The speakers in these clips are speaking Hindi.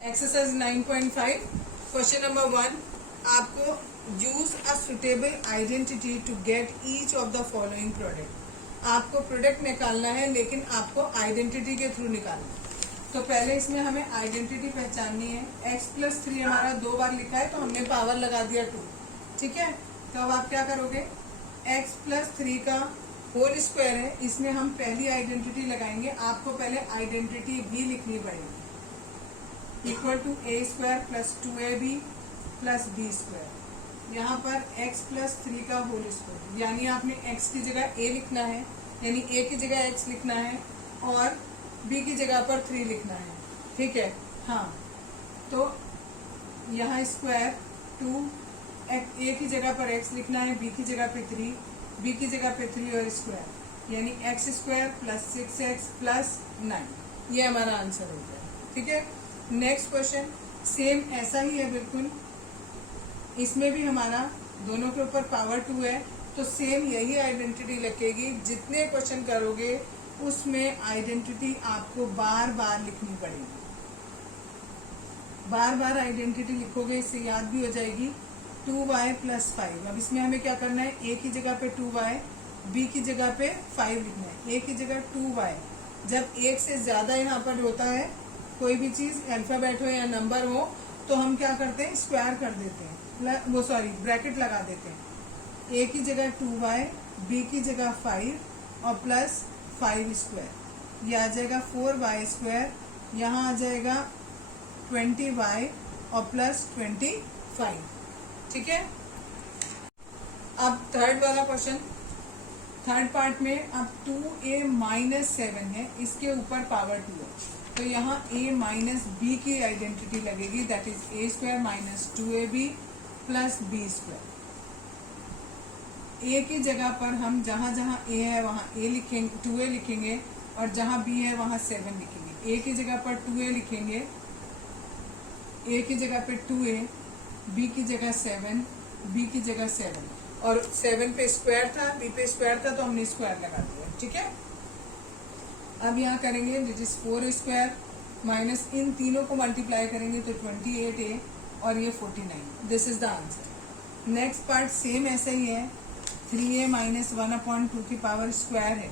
Exercise 9.5 question number 1। आपको use a suitable identity to get each of the following product. आपको प्रोडक्ट निकालना है लेकिन आपको आइडेंटिटी के थ्रू निकालना है। तो पहले इसमें हमें आइडेंटिटी पहचाननी है। x+3 हमारा 2 बार लिखा है तो हमने पावर लगा दिया 2। ठीक है, तो अब आप क्या करोगे, x+3 का होल स्क्वायर है, इसमें हम पहली आइडेंटिटी लगाएंगे। आपको पहले आइडेंटिटी भी लिखनी पड़ेगी, equal to a² + 2ab + b²। यहाँ पर x+3 का होल स्क्वायर, यानी आपने x की जगह a लिखना है, यानी a की जगह x लिखना है और b की जगह पर 3 लिखना है। ठीक है, हाँ, तो यहाँ स्क्वायर 2, a की जगह पर x लिखना है, b की जगह पे 3, b की जगह पे 3 और स्क्वायर, यानी x² + 6x + 9। ये हमारा आंसर हो गया। ठीक है, नेक्स्ट क्वेश्चन सेम ऐसा ही है बिल्कुल। इसमें भी हमारा दोनों के ऊपर पावर 2 है, तो सेम यही आइडेंटिटी लगेगी। जितने क्वेश्चन करोगे उसमें आइडेंटिटी आपको बार बार लिखनी पड़ेगी। बार बार आइडेंटिटी लिखोगे, इससे याद भी हो जाएगी। 2y + 5। अब इसमें हमें क्या करना है, a की जगह पे 2y, b की जगह पे 5 लिखना है। a की जगह 2y, जब एक से ज्यादा यहाँ पर होता है कोई भी चीज, अल्फाबेट हो या नंबर हो, तो हम क्या करते हैं, स्क्वायर कर देते हैं, ब्रैकेट लगा देते हैं। a की जगह 2y, b की जगह 5 और प्लस 5²। ये आ जाएगा 4y², यहाँ आ जाएगा 20y और प्लस 25। ठीक है, अब थर्ड वाला क्वेश्चन, थर्ड पार्ट में अब 2a - 7 है, इसके ऊपर पावर 2 है, तो यहाँ a - b की आइडेंटिटी लगेगी, that is a² - 2ab + b²। a की जगह पर हम जहाँ जहाँ a है वहाँ a लिखेंगे, 2a लिखेंगे, और जहाँ b है वहाँ 7 लिखेंगे। a की जगह पर 2a लिखेंगे, a की जगह पे 2a, b की जगह 7, b की जगह 7, और 7 पे स्क्वायर था, b पे स्क्वायर था, तो हमने स्क्वायर लगा दिया। ठीक है, अब यहाँ करेंगे, दिस इज 4² माइनस इन तीनों को मल्टीप्लाई करेंगे तो 28a और ये 49। This is the answer. Next part same ऐसा ही है, 3a - 1/2 की पावर स्क्वायर है।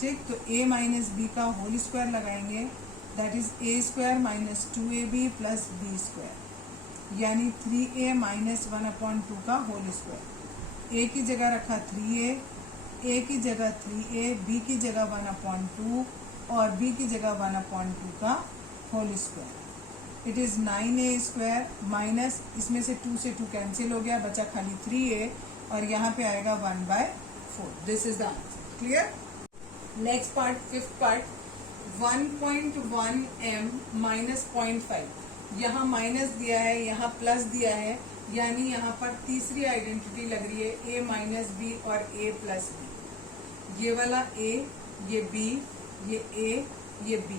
ठीक, तो a - b का होल स्क्वायर लगाएंगे, that is a² - 2ab + b², यानी 3a - 1/2 का होल स्क्वायर। a की जगह रखा 3a, a की जगह 3a, b की जगह 1/2 और b की जगह 1/2 का whole square. It is 9a² minus, इसमें से 2 से 2 कैंसिल हो गया, बचा खाली 3a और यहाँ पे आएगा 1/4। This is the answer. Clear. Next part, fifth part, 1.1m - 0.5। यहाँ माइनस दिया है, यहाँ प्लस दिया है, यानी यहाँ पर तीसरी आइडेंटिटी लग रही है, a - b और a + b। ये वाला a, ये b, ये a, ये b।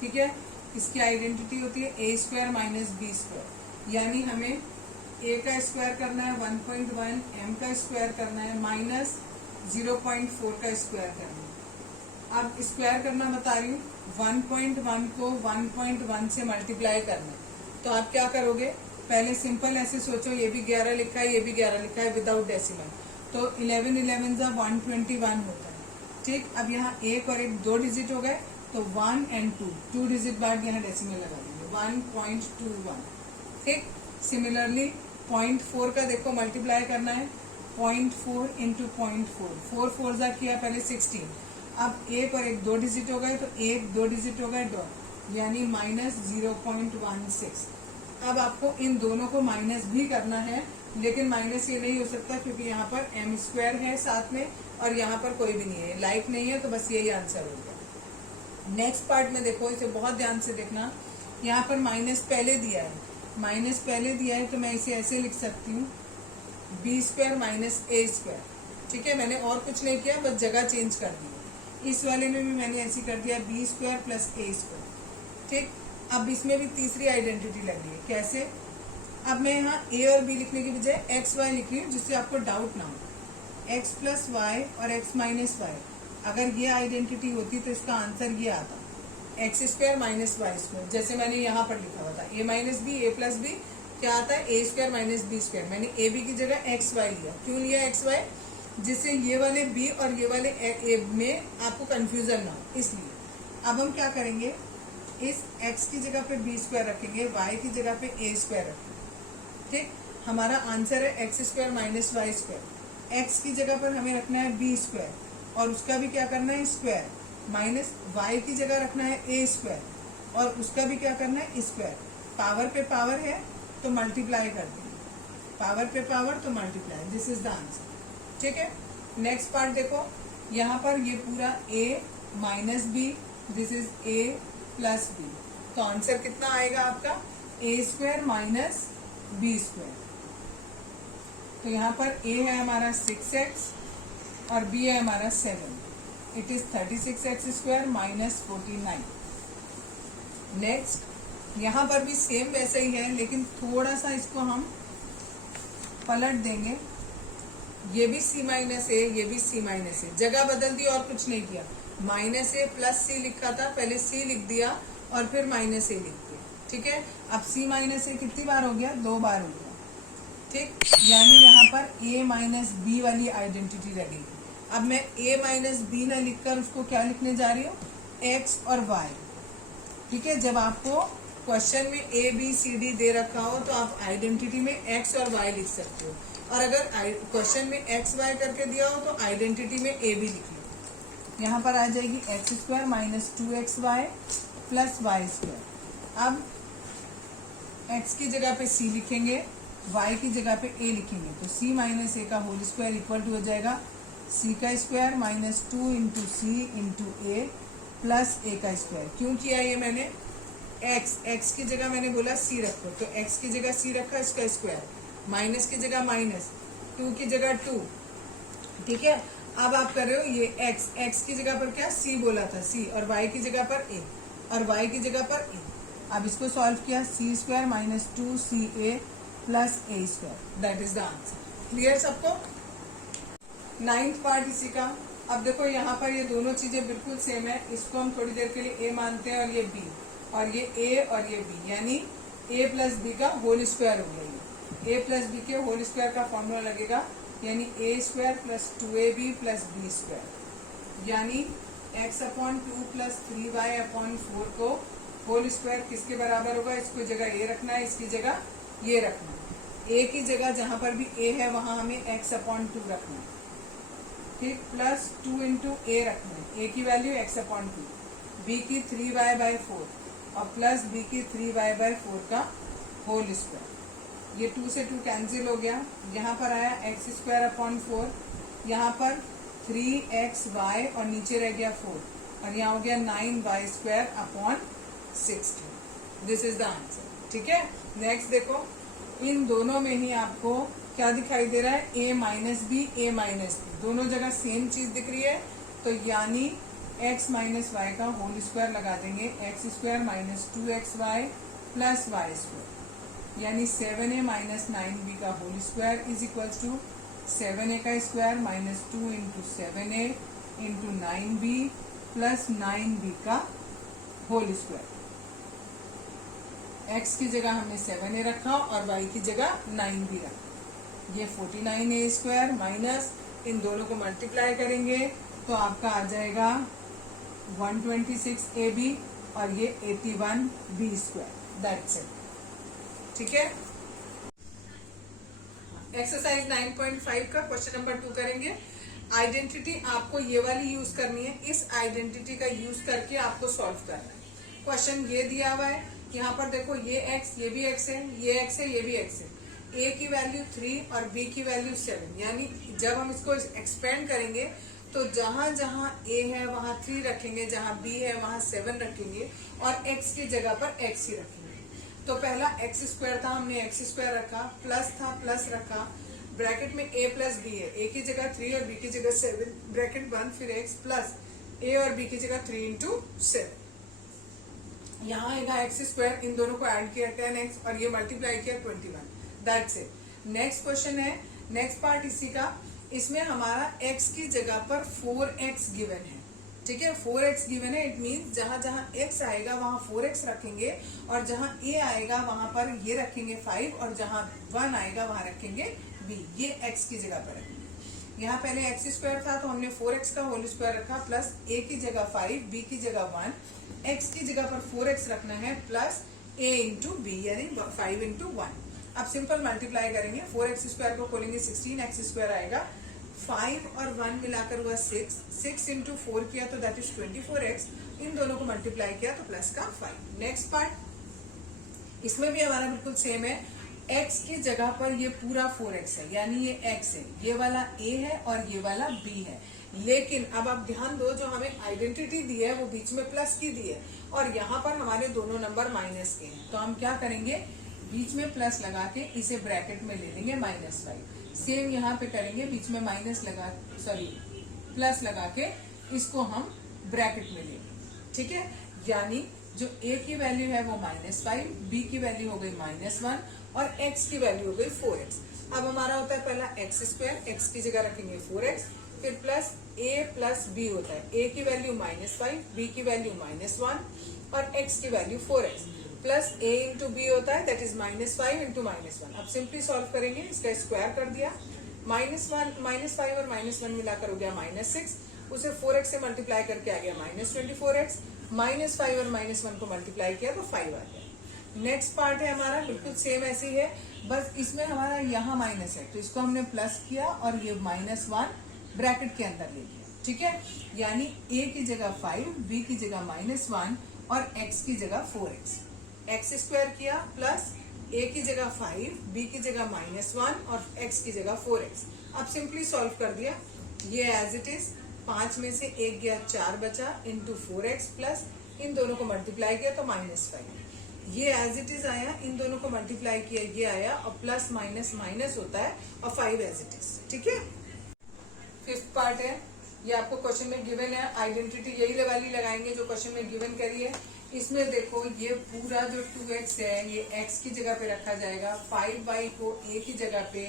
ठीक है, इसकी आइडेंटिटी होती है a² - b², यानी हमें a का स्क्वायर करना है 1.1, m का स्क्वायर करना है माइनस 0.4 का स्क्वायर करना है। अब स्क्वायर करना बता रही हूँ, 1.1 को 1.1 से मल्टीप्लाई करना है। तो आप क्या करोगे, पहले सिंपल ऐसे सोचो, ये भी 11 लिखा है, ये भी 11 लिखा है विदाउट डेसिमल, तो 11 11 = 121 होता है। ठीक, अब यहाँ एक और एक 2 डिजिट हो गए, तो 1 और 2 डिजिट बाद यहाँ डेसिमल लगा देंगे, 1.21। ठीक, सिमिलरली 0.4 का देखो मल्टीप्लाई करना है, 0.4 × 0.4, 4 4 जा किया पहले 16। अब एक और एक 2 डिजिट हो गए, तो 1 2 डिजिट हो गए, डॉट, यानी -0.16। अब आपको इन दोनों को माइनस भी करना है, लेकिन माइनस ये नहीं हो सकता क्योंकि यहाँ पर m² है साथ में और यहाँ पर कोई भी नहीं है, लाइक नहीं है, तो बस यही आंसर हो गया। नेक्स्ट पार्ट में देखो, इसे बहुत ध्यान से देखना, यहाँ पर माइनस पहले दिया है, तो मैं इसे ऐसे लिख सकती हूँ, b² - a²। ठीक है, मैंने और कुछ नहीं किया, बस जगह चेंज कर दी। इस वाले में भी मैंने ऐसे कर दिया, b² + a²। ठीक, अब इसमें भी तीसरी आइडेंटिटी लग रही है। कैसे, अब मैं यहाँ a और b लिखने की बजाय x y लिख रही हूँ, जिससे आपको डाउट ना हो। x + y और x - y, अगर ये आइडेंटिटी होती तो इसका आंसर ये आता, x square minus y square, जैसे मैंने यहाँ पर लिखा हुआ था a minus b, a plus b क्या आता है a square minus B square. मैंने ए बी की जगह एक्स वाई लिया, क्यों लिया एक्स वाई, जिससे ये वाले बी और ये वाले ए में आपको कंफ्यूजन ना हो, इसलिए। अब हम क्या करेंगे, इस x की जगह पे बी स्क्वायर रखेंगे, y की जगह पे ए स्क्वायर रखेंगे। ठीक, हमारा आंसर है x square minus y square. X की जगह पर हमें रखना है बी स्क्वायर और उसका भी क्या करना है स्क्वायर, माइनस वाई की जगह रखना है ए स्क्वायर और उसका भी क्या करना है स्क्वायर। पावर पे पावर है तो मल्टीप्लाई कर देंगे, पावर पे पावर तो multiply, this is the answer. ठीक है, नेक्स्ट पार्ट देखो, यहाँ पर ये पूरा a minus b, this is a plus B, तो आंसर कितना आएगा आपका a square minus B square. तो यहाँ पर a है हमारा 6x और b है हमारा 7, it is 36x square minus 49। Next, यहाँ पर भी सेम वैसे ही है, लेकिन थोड़ा सा इसको हम पलट देंगे, ये भी c माइनस ए, ये भी c माइनस ए, जगह बदल दी और कुछ नहीं किया। माइनस ए प्लस c लिखा था, पहले c लिख दिया और फिर माइनस ए लिख दिया। ठीक है, अब c माइनस ए कितनी बार हो गया, 2 बार हो गया। ठीक, यानी यहाँ पर a माइनस बी वाली आइडेंटिटी लगेगी। अब मैं a माइनस बी ना लिखकर उसको क्या लिखने जा रही हूँ, x और y। ठीक है, जब आपको क्वेश्चन में a b c d दे रखा हो तो आप आइडेंटिटी में x और y लिख सकते हो, और अगर क्वेश्चन में एक्स वाई करके दिया हो तो आइडेंटिटी में ए भी लिख लो। यहाँ पर आ जाएगी x square minus 2xy plus y square. अब x की जगह पे c लिखेंगे, y की जगह पे a लिखेंगे, तो c माइनस ए का होल स्क्वायर इक्वल टू हो जाएगा c का स्क्वायर माइनस 2 इंटू सी इंटू ए प्लस ए का स्क्वायर। क्यों किया ये मैंने, x की जगह मैंने बोला c रखो, तो x की जगह c रखा, इसका स्क्वायर, माइनस की जगह माइनस, 2 की जगह 2। ठीक है, अब आप कर रहे हो ये x की जगह पर क्या c बोला था c, और y की जगह पर a और y की जगह पर a। अब इसको सॉल्व किया, c square minus 2ca plus a square, that is the answer. Clear सबको। 9th पार्ट इसी का। अब देखो यहाँ पर ये दोनों चीजें बिल्कुल सेम है, इसको हम थोड़ी देर के लिए a मानते हैं और ये b, और ये a और ये b, यानी a प्लस बी का होल स्क्वायर हो गया। a प्लस बी के होल स्क्वायर का फॉर्मूला लगेगा, यानी a square plus 2ab plus B square, यानी x upon 2 plus 3y upon 4 को होल स्क्वायर किसके बराबर होगा, इसको जगह a रखना है, इसकी जगह ये रखना है। a की जगह जहां पर भी a है वहां हमें x अपॉन 2 रखना है, ठीक, प्लस 2 इंटू a रखना है, a की वैल्यू x अपॉन 2, b की 3y बाई 4 और प्लस b की 3y बाई 4 का होल स्क्वायर। ये 2 से 2 कैंसिल हो गया, यहाँ पर आया एक्स स्क्वायर अपॉन 4, यहाँ पर 3xy और नीचे रह गया 4, और यहाँ हो गया 9y square upon 16। This is the answer. ठीक है, नेक्स्ट देखो, इन दोनों में ही आपको क्या दिखाई दे रहा है, a minus b, a minus b, दोनों जगह सेम चीज दिख रही है, तो यानी x माइनस वाई का होल स्क्वायर लगा देंगे, x square minus 2xy plus y square, यानी 7a माइनस 9b का whole square is equal to 7a का square minus 2 into 7a into 9b plus 9b का होल स्क्वायर। x की जगह हमने 7a रखा और y की जगह 9b रखा। ये 49a स्क्वायर माइनस इन दोनों को मल्टीप्लाई करेंगे तो आपका आ जाएगा 126ab और ये 81b स्क्वायर, दैट्स इट। ठीक है, एक्सरसाइज 9.5 का क्वेश्चन नंबर 2 करेंगे। आइडेंटिटी आपको ये वाली यूज करनी है, इस आइडेंटिटी का यूज करके आपको सॉल्व करना है। क्वेश्चन ये दिया हुआ है, यहाँ पर देखो ये x, ये भी x है, ये x है, ये भी x है, a की वैल्यू 3 और b की वैल्यू 7, यानी जब हम इसको एक्सपेंड करेंगे तो जहां जहां a है वहां 3 रखेंगे, जहां b है वहां 7 रखेंगे और x की जगह पर x ही रखेंगे। तो पहला एक्स स्क्वायर था, हमने एक्स स्क्वायर रखा, प्लस था प्लस रखा, ब्रैकेट में a प्लस बी है, a की जगह 3 और b की जगह 7, ब्रैकेट बंद, फिर x प्लस a और b की जगह 3 इंटू 7। यहाँ आएगा एक्स स्क्वायर, इन दोनों को ऐड किया 10x और ये मल्टीप्लाई किया 21, दैट्स इट। नेक्स्ट क्वेश्चन है, नेक्स्ट पार्ट इसी का, इसमें हमारा x की जगह पर 4x गिवन है। ठीक है, 4x गिवन है, इट मीन्स जहां जहां x आएगा वहां 4x रखेंगे, और जहां a आएगा वहां पर ये रखेंगे 5, और जहां 1 आएगा वहां रखेंगे b। ये x की जगह पर रखेंगे। यहाँ पहले x स्क्वायर था तो हमने 4x का होल स्क्वायर रखा, प्लस a की जगह 5, b की जगह 1, x की जगह पर 4x रखना है, प्लस a इंटू बी, यानी 5 इंटू 1। अब सिंपल मल्टीप्लाई करेंगे, 4x स्क्वायर को खोलेंगे 16x स्क्वायर आएगा, 5 और 1 मिलाकर हुआ 6, 6 इंटू 4 किया तो दैट इज 24x, इन दोनों को मल्टीप्लाई किया तो प्लस का 5। नेक्स्ट पार्ट, इसमें भी हमारा बिल्कुल सेम है, x की जगह पर ये पूरा 4x है, यानी ये x है, ये वाला a है और ये वाला b है। लेकिन अब आप ध्यान दो, जो हमें आइडेंटिटी दी है वो बीच में प्लस की दी है, और यहाँ पर हमारे दोनों नंबर माइनस के हैं, तो हम क्या करेंगे, बीच में प्लस लगा के इसे ब्रैकेट में ले लेंगे -5। सेम यहाँ पे करेंगे, बीच में प्लस लगा के इसको हम ब्रैकेट में लेंगे। ठीक है, यानी जो a की वैल्यू है वो -5, b की वैल्यू हो गई -1 और x की वैल्यू हो गई 4x। अब हमारा होता है पहला x स्क्वायर, x की जगह रखेंगे 4x, फिर प्लस a प्लस b होता है, a की वैल्यू -5, b की वैल्यू -1 और x की value 4x, plus a into b होता है, दैट इज -5 इंटू -1। अब सिंपली सॉल्व करेंगे, इसका स्क्वायर कर दिया, -5 और -1 मिलाकर हो गया -6, उसे 4x से मल्टीप्लाई करके आ गया -24x, -5 और -1 को मल्टीप्लाई किया तो 5 आ गया। नेक्स्ट पार्ट है हमारा, बिल्कुल सेम ऐसे ही है, बस इसमें हमारा यहाँ माइनस है तो इसको हमने प्लस किया और ये -1 ब्रैकेट के अंदर ले लिया। ठीक है, यानी a की जगह 5, b की जगह -1 और x की जगह 4x, x स्क्वायर किया, प्लस a की जगह 5, b की जगह -1 और x की जगह 4x। अब सिंपली सॉल्व कर दिया, ये एज इट इज, 5 में से 1 गया, 4 बचा, इंटू 4x, प्लस इन दोनों को मल्टीप्लाई किया तो -5, ये एज इट इज आया, इन दोनों को मल्टीप्लाई किया ये आया, और प्लस माइनस माइनस होता है, और 5 एज इट इज। ठीक है, फिफ्थ पार्ट है, ये आपको क्वेश्चन में गिवन है, आइडेंटिटी यही वाली लगाएंगे जो क्वेश्चन में गिवन करी है। इसमें देखो, ये पूरा जो 2x है ये x की जगह पे रखा जाएगा, 5y को a की जगह पे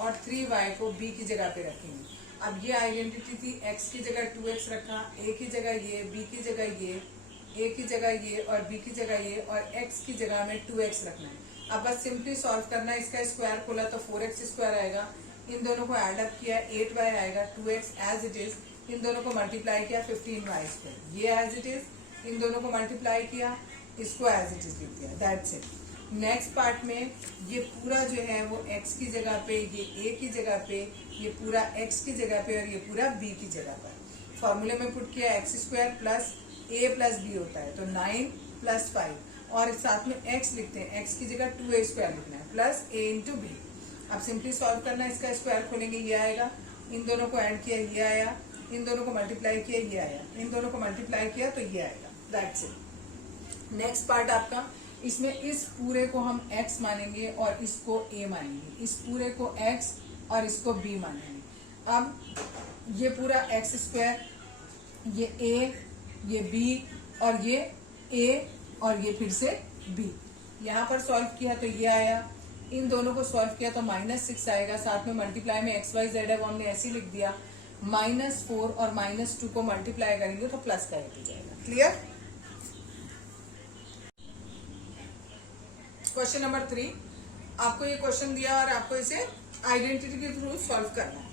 और 3y को b की जगह पे रखेंगे। अब ये आइडेंटिटी थी, x की जगह 2x रखा, a की जगह ये, b की जगह ये, a की जगह ये और b की जगह ये, और x की जगह में 2x रखना है। अब बस सिंपली सॉल्व करना है, इसका स्क्वायर खोला तो 4x स्क्वायर आएगा, इन दोनों को एड अप किया 8y आएगा, 2x एज इट इज, इन दोनों को मल्टीप्लाई किया 15y स्क्वायर, ये एज इट इज, इन दोनों को मल्टीप्लाई किया, इसको एज इट इज लिख दिया, दैट्स इट। नेक्स्ट पार्ट में ये पूरा जो है वो x की जगह पे, ये a की जगह पे, ये पूरा x की जगह पे और ये पूरा b की जगह पर फॉर्मूले में पुट किया, x square plus a plus b होता है तो 9 प्लस 5, और साथ में x लिखते हैं, x की जगह 2a स्क्वायर लिखना है, प्लस a इंटू बी। अब सिंपली सॉल्व करना है, इसका स्क्वायर खोलेंगे ये आएगा, इन दोनों को ऐड किया ये आया, इन दोनों को मल्टीप्लाई किया ये आया, इन दोनों को मल्टीप्लाई किया तो ये आएगा, दैट्स इट। नेक्स्ट पार्ट आपका, इसमें इस पूरे को हम x मानेंगे और इसको a मानेंगे, इस पूरे को x और इसको b मानेंगे। अब ये पूरा x स्क्वायर, ये a, ये b और ये a और ये फिर से b, यहाँ पर सॉल्व किया तो ये आया, इन दोनों को सॉल्व किया तो -6 आएगा, साथ में मल्टीप्लाई में x y z है वो हमने ऐसे ही लिख दिया, -4 और -2 को मल्टीप्लाई करेंगे तो प्लस का 8 हो जाएगा। क्लियर? क्वेश्चन नंबर 3, आपको ये क्वेश्चन दिया और आपको इसे आइडेंटिटी के थ्रू सॉल्व करना है।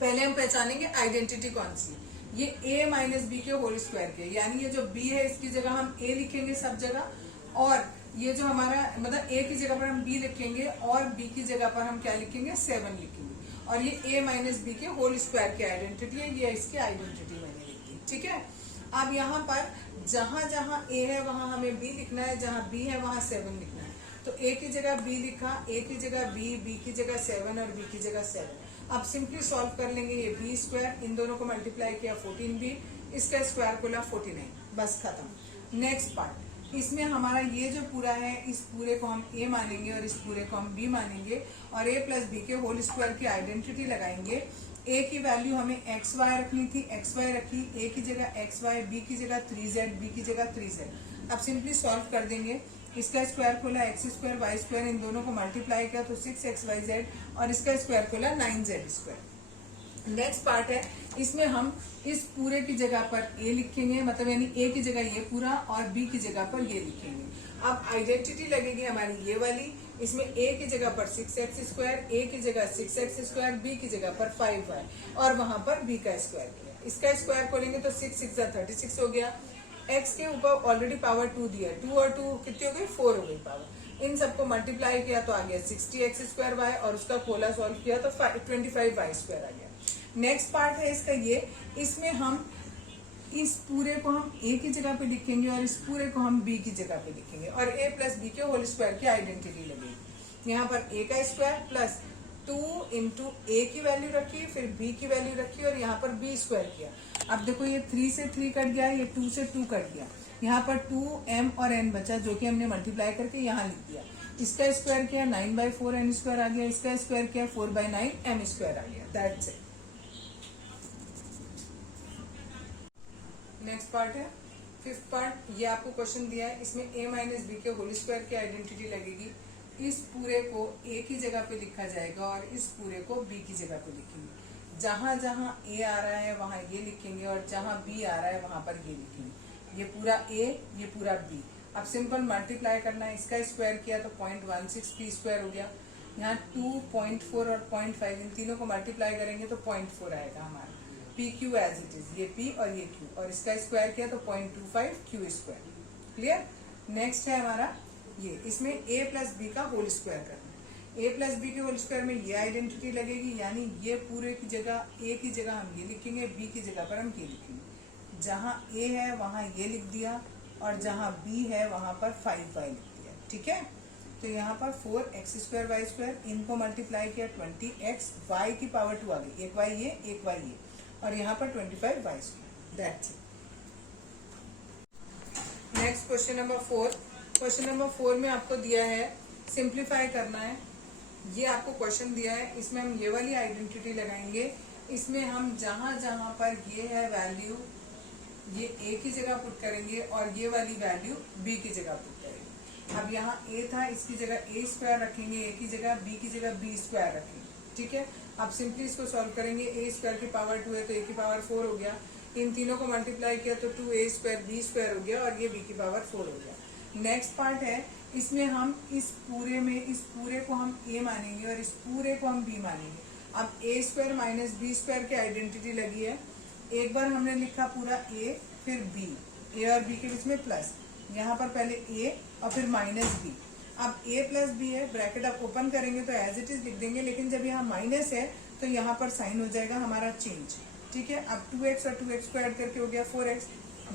पहले हम पहचानेंगे आइडेंटिटी कौन सी, ये a माइनस बी के होल स्क्वायर के, यानी ये जो b है इसकी जगह हम a लिखेंगे सब जगह, और ये जो हमारा मतलब a की जगह पर हम b लिखेंगे और b की जगह पर हम क्या लिखेंगे 7 लिखेंगे, और ये a माइनस बी के होल स्क्वायर की आइडेंटिटी है, ये इसकी आइडेंटिटी मैंने लिख दी। ठीक है, अब यहाँ पर जहां जहां a है वहां हमें b लिखना है, जहां b है वहां 7 लिखना है, तो a की जगह b लिखा, a की जगह b की जगह 7 और b की जगह 7। अब सिंपली सॉल्व कर लेंगे, ये b स्क्वायर, इन दोनों को मल्टीप्लाई किया 14b, इसका स्क्वायर खोला 49, बस खत्म। नेक्स्ट पार्ट, इसमें हमारा ये जो पूरा है, इस पूरे को हम a मानेंगे और इस पूरे को हम b मानेंगे, और a प्लस बी के होल स्क्वायर की आइडेंटिटी लगाएंगे। a की वैल्यू हमें एक्स वाई रखनी थी, एक्स वाई रखी, a की जगह एक्स वाई, b की जगह 3z, b की जगह 3z। अब सिंपली सॉल्व कर देंगे, इसका स्क्वायर खोला x स्क्वायर वाई स्क्वायर, इन दोनों को मल्टीप्लाई किया तो 6xyz, और इसका स्क्वायर खोला 9z स्क्वायर। नेक्स्ट पार्ट है, इसमें हम इस पूरे की जगह पर a लिखेंगे, मतलब यानी a की जगह ये पूरा और b की जगह पर ये लिखेंगे। अब आइडेंटिटी लगेगी हमारी ये वाली, इसमें a की जगह पर 6x², a की जगह 6x², b की जगह पर 5y और वहां पर b का स्क्वायर किया। इसका स्क्वायर खोलेंगे तो 6 6 36 हो गया। x के ऊपर ऑलरेडी पावर 2 दिया, 2 और 2 कितनी हो गई, 4 हो गई पावर। इन सबको मल्टीप्लाई किया तो आ गया 60x² और उसका खोला सॉल्व किया तो 25y² आ गया। नेक्स्ट पार्ट है इसका ये, इसमें हम इस पूरे को हम a की जगह पे लिखेंगे और इस पूरे को हम b की जगह पे लिखेंगे और a प्लस बी के होल स्क्वायर की आइडेंटिटी लगेगी। यहाँ पर a का स्क्वायर प्लस 2 इंटू a की वैल्यू रखी, फिर b की वैल्यू रखी और यहाँ पर b स्क्वायर किया। अब देखो ये 3 से 3 कट गया, ये 2 से 2 कट गया, यहाँ पर 2m और n बचा जो कि हमने मल्टीप्लाई करके यहाँ लिख दिया। इसका स्क्वायर किया 9/4 n² आ गया, इसका स्क्वायर किया 4/9 m² आ गया। That's it. नेक्स्ट पार्ट है फिफ्थ पार्ट, ये आपको क्वेश्चन दिया है, इसमें a माइनस बी के होल स्क्वायर की आइडेंटिटी लगेगी। इस पूरे को a की जगह पे लिखा जाएगा और इस पूरे को b की जगह पे लिखेंगे। जहां जहां a आ रहा है वहां ये लिखेंगे और जहां b आ रहा है वहां पर ये लिखेंगे। ये पूरा a, ये पूरा b। अब सिंपल मल्टीप्लाई करना है, इसका स्क्वायर किया तो 0.16 p² हो गया। यहाँ 2, 0.4 और 0.5 इन तीनों को मल्टीप्लाई करेंगे तो 0.4 आएगा हमारा। P q as it is, ये पी और ये क्यू, और इसका स्क्वायर किया तो 0.25 q²। क्लियर। नेक्स्ट है हमारा ये, इसमें a प्लस बी का होल स्क्वायर करना है। a प्लस बी के होल स्क्वायर में ये आइडेंटिटी लगेगी, यानी ये पूरे की जगह a की जगह हम ये लिखेंगे, b की जगह पर हम ये लिखेंगे। जहां a है वहां ये लिख दिया और जहां b है वहां पर 5y लिख दिया। ठीक है, तो यहाँ पर 4x² y², इनको मल्टीप्लाई किया 20x, y की पावर 2 आ गई, एक y ये एक y ये, और यहाँ पर 25y²। That's it. Next question number 4। Question number 4 में आपको दिया है सिंप्लीफाई करना है। ये आपको क्वेश्चन दिया है, इसमें हम ये वाली आइडेंटिटी लगाएंगे। इसमें हम जहां जहां पर ये है वैल्यू, ये a की जगह पुट करेंगे और ये वाली वैल्यू b की जगह पुट करेंगे। अब यहाँ a था, इसकी जगह a² रखेंगे, a की जगह b की जगह b² रखेंगे। ठीक है, अब सिंपली इसको सॉल्व करेंगे। a² की पावर 2 है तो a की पावर 4 हो गया। इन तीनों को मल्टीप्लाई किया तो 2a² b² हो गया और ये b की पावर 4 हो गया। नेक्स्ट पार्ट है, इसमें हम इस पूरे को हम a मानेंगे और इस पूरे को हम b मानेंगे। अब a² माइनस b² की आइडेंटिटी लगी है। एक बार हमने लिखा पूरा a, फिर b, a और b के बीच में प्लस, यहाँ पर पहले a और फिर माइनस b। अब a प्लस बी है, ब्रैकेट आप ओपन करेंगे तो एज इट इज लिख देंगे, लेकिन जब यहाँ माइनस है तो यहाँ पर साइन हो जाएगा हमारा चेंज। ठीक है, अब 2x और 2x को ऐड करके हो गया 4x,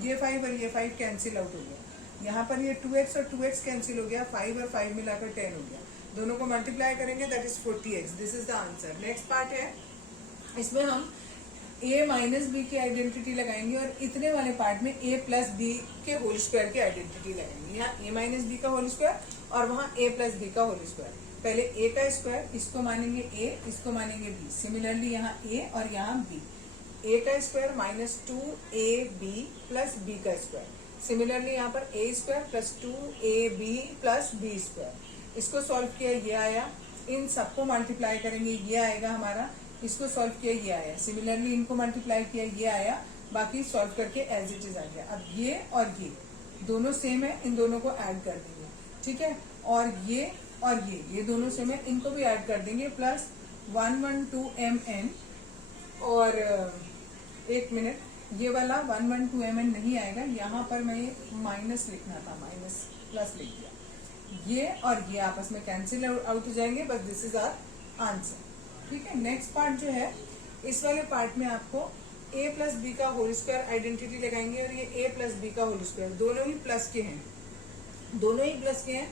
ये 5 और ये 5 कैंसिल आउट हो गया। यहाँ पर ये 2x और 2x कैंसिल हो गया, 5 और 5 मिलाकर 10 हो गया। दोनों को मल्टीप्लाई करेंगे, that is 40x। This is the answer. Next part है, इसमें हम a माइनस बी की आइडेंटिटी लगाएंगे और इतने वाले पार्ट में a प्लस बी के होल स्क्वायर की आइडेंटिटी लगाएंगे। यहाँ a माइनस बी का होल स्क्वायर और वहाँ a प्लस बी का होल स्क्वायर। पहले a का स्क्वायर, इसको मानेंगे a, इसको मानेंगे b। सिमिलरली यहाँ a और यहाँ b। a का square minus 2ab plus b का स्क्वायर। सिमिलरली यहाँ पर a² plus 2ab plus b²। इसको सॉल्व किया, ये आया। इन सबको मल्टीप्लाई करेंगे, ये आएगा हमारा। इसको सॉल्व किया, ये आया। सिमिलरली इनको मल्टीप्लाई किया, ये आया। बाकी सॉल्व करके एज इट इज आ गया। अब ये और ये दोनों सेम है, इन दोनों को ऐड कर देंगे। ठीक है, और ये दोनों सेम है, इनको भी ऐड कर देंगे। प्लस 112mn और एक मिनट, ये वाला 112mn नहीं आएगा, यहाँ पर मैं माइनस लिखना था, माइनस प्लस लिख दिया। ये और ये आपस में कैंसिल आउट हो जाएंगे, बस दिस इज आवर आंसर। ठीक है, नेक्स्ट पार्ट जो है, इस वाले पार्ट में आपको a प्लस बी का होल स्क्वायर आइडेंटिटी लगाएंगे और ये a प्लस बी का होल स्क्वायर दोनों ही प्लस के हैं, दोनों ही प्लस के हैं।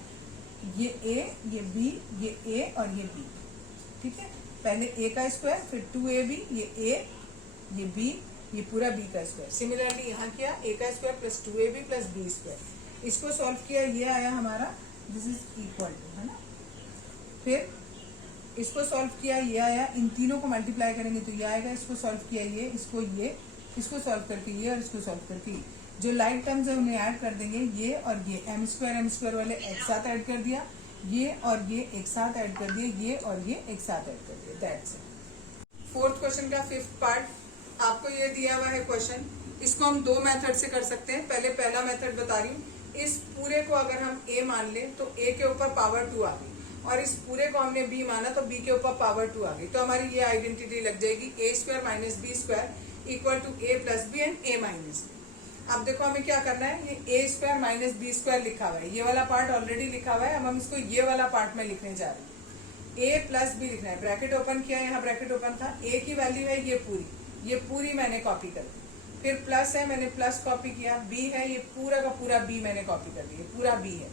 ये a, ये b, ये a और ये b। ठीक है, पहले a का स्क्वायर, फिर 2ab, ये a, ये b, ये पूरा b का स्क्वायर। सिमिलरली यहाँ किया, a का square plus 2ab plus b²। इसको सॉल्व किया, ये आया हमारा, दिस इज इक्वल टू, है ना। फिर इसको सॉल्व किया, ये आया। इन तीनों को मल्टीप्लाई करेंगे तो ये आएगा। इसको सॉल्व किया, ये, इसको सॉल्व करके ये और इसको सॉल्व करके ये। जो लाइक टर्म्स है उन्हें ऐड कर देंगे, ये और ये। m² वाले एक साथ ऐड कर दिया, ये और ये एक साथ ऐड कर दिए, ये और ये एक साथ ऐड कर दिया। That's it. फोर्थ क्वेश्चन का फिफ्थ पार्ट आपको ये दिया हुआ है क्वेश्चन। इसको हम दो मेथड से कर सकते हैं। पहले पहला मेथड बता रही हूँ। इस पूरे को अगर हम a मान लें तो a के ऊपर पावर 2 आ गई, और इस पूरे को हमने b माना तो b के ऊपर पावर 2 आ गई। तो हमारी ये आइडेंटिटी लग जाएगी a square minus B square equal to a plus b and a minus b. अब देखो हमें क्या करना है, ये a square minus B square लिखा हुआ है, ये वाला पार्ट ऑलरेडी लिखा हुआ है। अब हम इसको ये वाला पार्ट में लिखने जा रहे हैं। a प्लस बी लिखना है, ब्रैकेट ओपन किया, यहाँ ब्रैकेट ओपन था, a की वैल्यू है ये पूरी मैंने कॉपी कर दी। फिर प्लस है, मैंने प्लस कॉपी किया, बी है, ये पूरा का पूरा बी मैंने कॉपी कर दिया, पूरा बी है।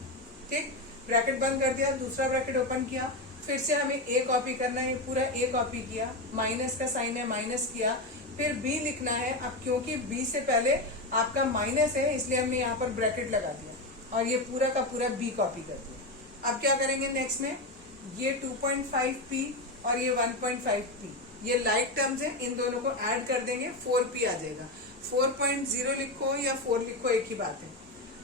ठीक, ब्रैकेट बंद कर दिया, दूसरा ब्रैकेट ओपन किया, फिर से हमें ए कॉपी करना है, पूरा ए कॉपी किया, माइनस का साइन है माइनस किया, फिर बी लिखना है। अब क्योंकि बी से पहले आपका माइनस है इसलिए हमने यहाँ पर ब्रैकेट लगा दिया और ये पूरा का पूरा बी कॉपी कर दिया। अब क्या करेंगे नेक्स्ट में, ये 2.5p और ये 1.5p, ये लाइक टर्म्स है, इन दोनों को ऐड कर देंगे, 4p आ जाएगा। 4.0 लिखो या 4 लिखो एक ही बात है।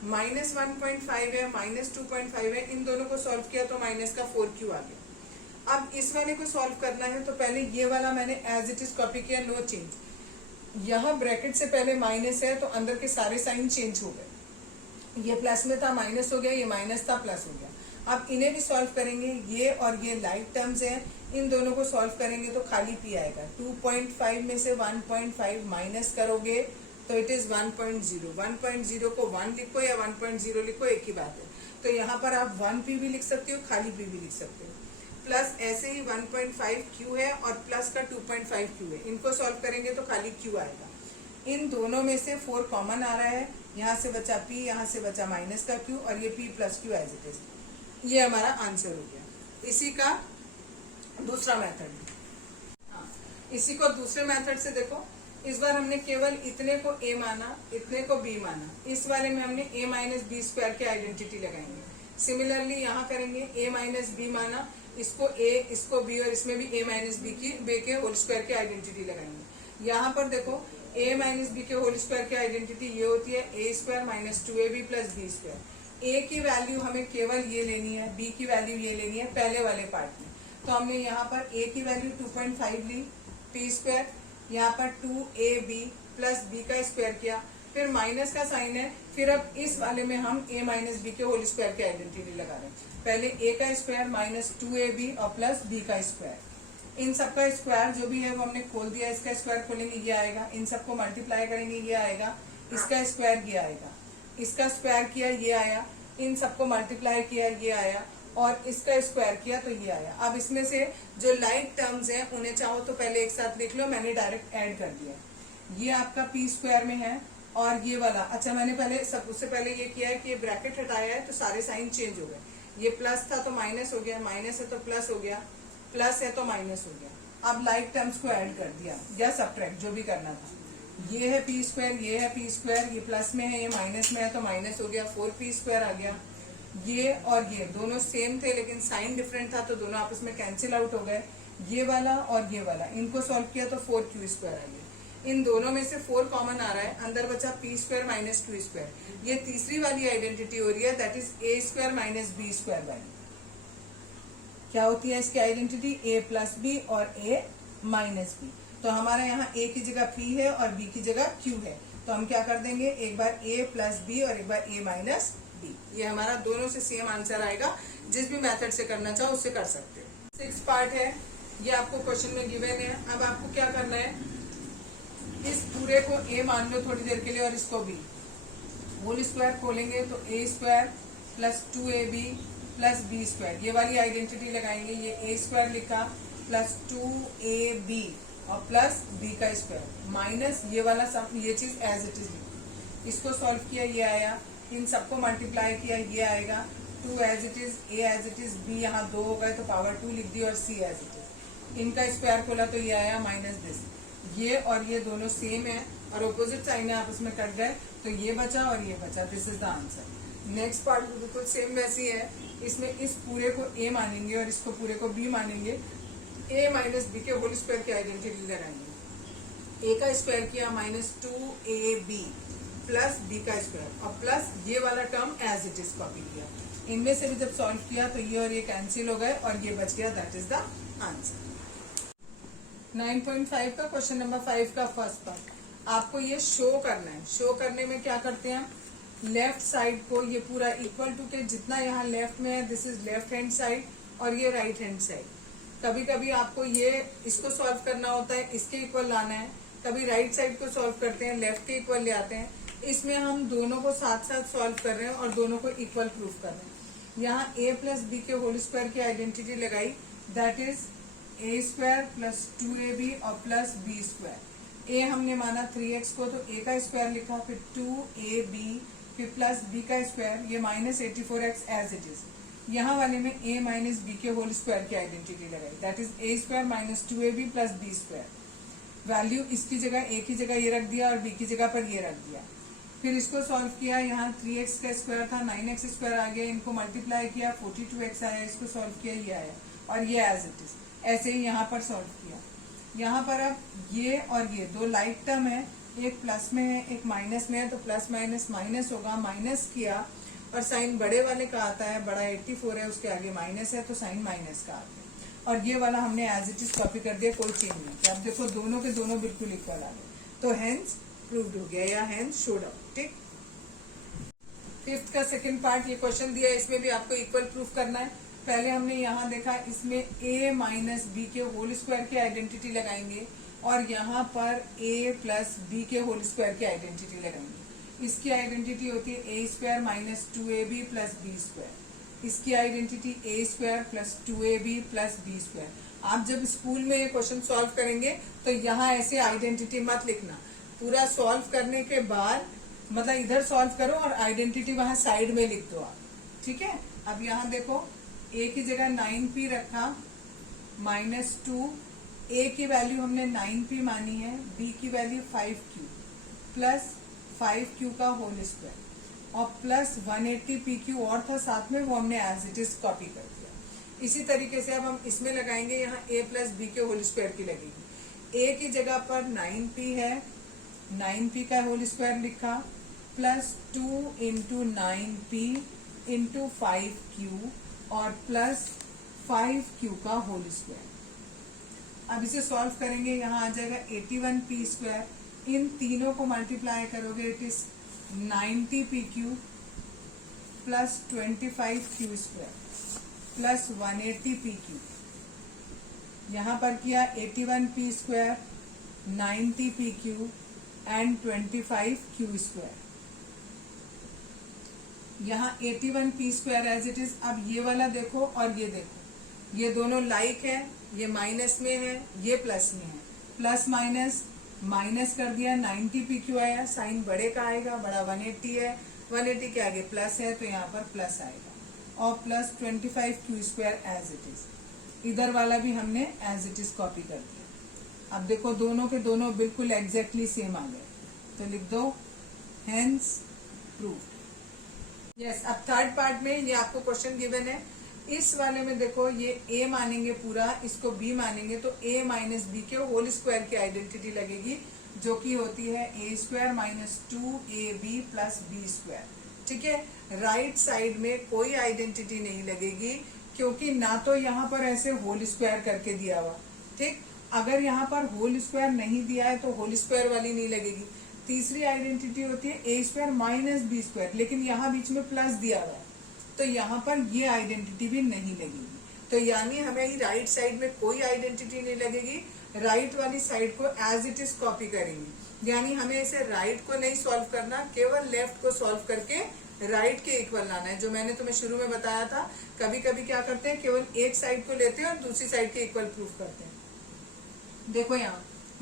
माइनस 1.5 है, माइनस 2.5 है, इन दोनों को सॉल्व किया तो माइनस का 4q आ गया। अब इस वाले को सॉल्व करना है तो पहले ये वाला मैंने एज इट इज कॉपी किया, नो चेंज। यहाँ ब्रैकेट से पहले माइनस है तो अंदर के सारे साइन चेंज हो गए, ये प्लस में था माइनस हो गया, ये माइनस था प्लस हो गया। अब इन्हें भी सॉल्व करेंगे, ये और ये लाइक टर्म्स हैं, इन दोनों को सॉल्व करेंगे तो खाली p आएगा। 2.5 में से 1.5 माइनस करोगे तो इट इज 1.0। 1.0 को 1 लिखो या 1.0 लिखो एक ही बात है। तो यहाँ पर आप 1p भी लिख सकते हो, खाली p भी लिख सकते हो। प्लस ऐसे ही 1.5q है और प्लस का 2.5q है, इनको सॉल्व करेंगे तो खाली q आएगा। इन दोनों में से 4 कॉमन आ रहा है, यहाँ से बचा p, यहाँ से बचा माइनस का q और ये p plus q as it is. ये हमारा आंसर हो गया। इसी का दूसरा मेथड, हाँ, इसी को दूसरे मेथड से देखो। इस बार हमने केवल इतने को a माना, इतने को b माना। इस वाले में हमने a माइनस बी स्क्वायर की आइडेंटिटी लगाएंगे। सिमिलरली यहाँ करेंगे, a माइनस बी माना, इसको a, इसको b और इसमें भी a माइनस बी के होल स्क्वायर की आइडेंटिटी लगाएंगे। यहाँ पर देखो a माइनस बी के होल स्क्वायर की आइडेंटिटी ये होती है a square minus 2ab plus B square. a की वैल्यू हमें केवल ये लेनी है, b की वैल्यू ये लेनी है पहले वाले पार्ट में। तो हमने यहाँ पर a की वैल्यू 2.5 ली, p स्क्वायर, यहाँ पर 2ab प्लस b का स्क्वायर किया, फिर माइनस का साइन है। फिर अब इस वाले में हम a माइनस बी के होल स्क्वायर की आइडेंटिटी लगा रहे हैं। पहले a का स्क्वायर माइनस 2ab और प्लस b का स्क्वायर। इन सबका स्क्वायर जो भी है वो हमने खोल दिया, इसका स्क्वायर खोलेंगे ये आएगा, इन सबको मल्टीप्लाई करेंगे ये आएगा, इसका स्क्वायर ये आएगा, इसका स्क्वायर किया ये आया, इन सबको मल्टीप्लाई किया ये आया और इसका स्क्वायर किया तो ये आया। अब इसमें से जो लाइक टर्म्स हैं उन्हें चाहो तो पहले एक साथ लिख लो, मैंने डायरेक्ट ऐड कर दिया। ये आपका p स्क्वायर में है और ये वाला, अच्छा मैंने पहले उससे पहले ये किया है कि ये ब्रैकेट हटाया है तो सारे साइन चेंज हो गए। ये प्लस था तो माइनस हो गया, माइनस है तो प्लस हो गया, प्लस है तो माइनस हो गया। अब लाइक टर्म्स को ऐड कर दिया या सब्ट्रैक्ट, जो भी करना था। ये है p स्क्वायर, ये है p स्क्वायर, ये प्लस में है ये माइनस में है तो माइनस हो गया, 4p स्क्वायर आ गया। ये और ये दोनों सेम थे लेकिन साइन डिफरेंट था तो दोनों आपस में कैंसिल आउट हो गए। ये वाला और ये वाला, इनको सॉल्व किया तो 4q स्क्वायर आ गया। इन दोनों में से 4 कॉमन आ रहा है, अंदर बचा p square minus q square. ये तीसरी वाली आइडेंटिटी हो रही है, that is a square minus b square वाली। क्या होती है इसकी आइडेंटिटी, a प्लस b और a माइनस b। तो हमारा यहाँ a की जगह p है और b की जगह q है, तो हम क्या कर देंगे, एक बार a प्लस b और एक बार a माइनस b। ये हमारा दोनों से सेम आंसर आएगा, जिस भी मेथड से करना चाहो उससे कर सकते हो। 6 पार्ट है, ये आपको क्वेश्चन में गिवन है। अब आपको क्या करना है, इस पूरे को a मान लो थोड़ी देर के लिए और इसको b। होल स्क्वायर खोलेंगे तो a square plus 2ab plus b square, ये वाली आइडेंटिटी लगाएंगे। ये a स्क्वायर लिखा प्लस 2ab और प्लस b का स्क्वायर माइनस ये वाला सब, ये चीज एज इट इज। इसको सॉल्व किया ये आया, इन सबको मल्टीप्लाई किया ये आएगा। 2 as it is, a as it is, b यहाँ 2 हो गए तो पावर 2 लिख दी और c एज इट इज। इनका स्क्वायर खोला तो ये आया माइनस दिस। ये और ये दोनों सेम है और अपोजिट साइन है, आपस में कट गए तो ये बचा और ये बचा। This is the answer. Next part बिल्कुल सेम वैसी है, इसमें इस पूरे को a मानेंगे और इसको पूरे को b मानेंगे। a माइनस बी के होल स्क्वायर की आइडेंटिटी लगाएंगे। a का स्क्वायर किया माइनस 2ab प्लस b का स्क्वायर और प्लस ये वाला term as it is copy किया। इनमें से भी जब सॉल्व किया तो ये और ये कैंसिल हो गए और ये बच गया, दैट इज द आंसर। 9.5 का क्वेश्चन नंबर 5 का फर्स्ट पार्ट। आपको ये शो करना है। शो करने में क्या करते हैं हम, लेफ्ट साइड को ये पूरा इक्वल टू के जितना यहाँ लेफ्ट में है this is left hand side और ये राइट हैंड साइड। कभी कभी आपको ये इसको सॉल्व करना होता है, इसके इक्वल लाना है। कभी राइट साइड को सॉल्व करते हैं, लेफ्ट के इक्वल ले आते हैं। इसमें हम दोनों को साथ साथ सॉल्व कर रहे हैं और दोनों को इक्वल प्रूफ कर रहे हैं। यहाँ a प्लस बी के होल स्क्वायर की आइडेंटिटी लगाई, that is a square plus 2ab और प्लस बी स्क्वायर। ए हमने माना 3x को तो a का स्क्वायर लिखा, फिर 2ab फिर प्लस b का स्क्वायर, ये minus 84x as it is. यहाँ वाले में a माइनस बी के होल स्क्वायर की आइडेंटिटी लगाई, that is a square minus 2ab plus B square. Value इसकी जगह a की जगह ये रख दिया और b की जगह पर ये रख दिया। फिर इसको सॉल्व किया, यहाँ 3x का स्क्वायर था, 9x स्क्वायर आ गया, इनको मल्टीप्लाई किया 42x आया, इसको सॉल्व किया ये आया और ये एज इट इज। ऐसे ही यहाँ पर सॉल्व किया। यहाँ पर अब ये और ये दो लाइक टर्म है, एक प्लस में है एक माइनस में है, तो प्लस माइनस माइनस होगा। माइनस किया और साइन बड़े वाले का आता है, बड़ा 84 है उसके आगे माइनस है तो साइन माइनस का आता है। और ये वाला हमने एज इट इज कॉपी कर दिया, कोई चेंज नहीं। अब देखो दोनों के दोनों बिल्कुल इक्वल आ गए, तो हेंस प्रूव्ड हो गया या हेंस शोड आउट। ठीक, फिफ्थ का सेकंड पार्ट ये क्वेश्चन दिया है, इसमें भी आपको इक्वल प्रूफ करना है। पहले हमने यहाँ देखा, इसमें a माइनस बी के होल स्क्वायर की आइडेंटिटी लगाएंगे और यहाँ पर a प्लस बी के होल स्क्वायर की आइडेंटिटी लगाएंगे। इसकी आइडेंटिटी होती है a square minus 2ab plus B square. इसकी identity a square plus 2ab plus B square. आप जब स्कूल में ये क्वेश्चन सॉल्व करेंगे तो यहाँ ऐसे आइडेंटिटी मत लिखना, पूरा सॉल्व करने के बाद मतलब इधर सॉल्व करो और आइडेंटिटी वहां साइड में लिख दो आप। ठीक है, अब यहाँ देखो a की जगह 9p रखा माइनस 2, a की वैल्यू हमने 9p मानी है, b की वैल्यू 5q प्लस 5q का होल स्क्वायर और प्लस 180pq और था साथ में, वो हमने एज इट इज कॉपी कर दिया। इसी तरीके से अब हम इसमें लगाएंगे, यहाँ a प्लस बी के होल स्क्वायर की लगेगी। a की जगह पर 9p है, 9p का होल स्क्वायर लिखा plus 2 into 9p into 5q और प्लस 5q का होल स्क्वायर। अब इसे सॉल्व करेंगे, यहाँ आ जाएगा 81p स्क्वायर। इन तीनों को मल्टीप्लाई करोगे, it is 90pq plus 25q square plus 180pq। यहाँ पर किया 81p square 90pq and 25q square. यहाँ 81p square as it is. अब ये वाला देखो और ये देखो, ये दोनों लाइक है, ये माइनस में है ये प्लस में है, प्लस माइनस माइनस कर दिया, 90pq आया, साइन बड़े का आएगा, बड़ा 180 है, 180 के आगे प्लस है तो यहाँ पर प्लस आएगा और plus 25q square as it is. इधर वाला भी हमने एज इट इज कॉपी कर दिया। अब देखो दोनों के दोनों बिल्कुल एग्जैक्टली सेम आ गए, तो लिख दो हेंस प्रूव्ड। यस, अब थर्ड पार्ट में ये आपको क्वेश्चन गिवन है। इस वाले में देखो ये a मानेंगे पूरा, इसको b मानेंगे तो a माइनस बी के होल स्क्वायर की आइडेंटिटी लगेगी, जो कि होती है a square minus 2ab plus B square. ठीक है, राइट साइड में कोई आइडेंटिटी नहीं लगेगी क्योंकि ना तो यहाँ पर ऐसे होल स्क्वायर करके दिया हुआ। ठीक, अगर यहाँ पर होल स्क्वायर नहीं दिया है तो होल स्क्वायर वाली नहीं लगेगी। तीसरी आइडेंटिटी होती है a square minus B square, लेकिन यहाँ बीच में प्लस दिया हुआ है तो यहाँ पर ये आइडेंटिटी भी नहीं लगेगी। तो यानी हमें ही राइट साइड में कोई आइडेंटिटी नहीं लगेगी, राइट वाली साइड को एज इट इज कॉपी करेंगे। यानी हमें इसे राइट को नहीं सॉल्व करना, केवल लेफ्ट को सॉल्व करके राइट के इक्वल लाना है। जो मैंने तुम्हें शुरू में बताया था, कभी कभी क्या करते हैं केवल एक साइड को लेते हैं और दूसरी साइड के इक्वल प्रूफ करते हैं। देखो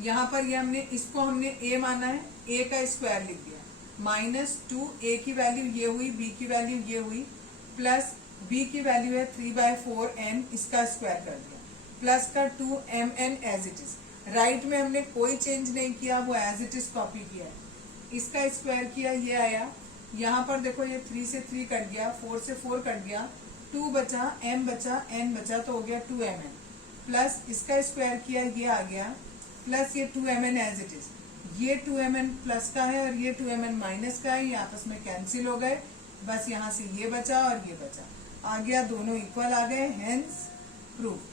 यहाँ पर ये हमने इसको हमने a माना है, a का स्क्वायर लिख दिया, माइनस 2 a की वैल्यू ये हुई, b की वैल्यू ये हुई, प्लस b की वैल्यू है 3/4n, इसका स्क्वायर कर दिया, प्लस का 2mn as it is. Right में हमने कोई चेंज नहीं किया, वो एज इट इज कॉपी किया है। इसका स्क्वायर किया, ये आया। यहाँ पर देखो ये 3 से 3 कट गया, 4 से 4 कट गया, 2 बचा, m बचा, n बचा तो हो गया 2mn, प्लस इसका स्क्वायर किया, ये आ गया, प्लस ये 2mn एज इट इज। ये 2mn प्लस का है और ये 2mn माइनस का है, ये आपस में कैंसिल हो गए, बस यहाँ से ये बचा और ये बचा, आ गया, दोनों इक्वल आ गए, हेंस प्रूव्ड।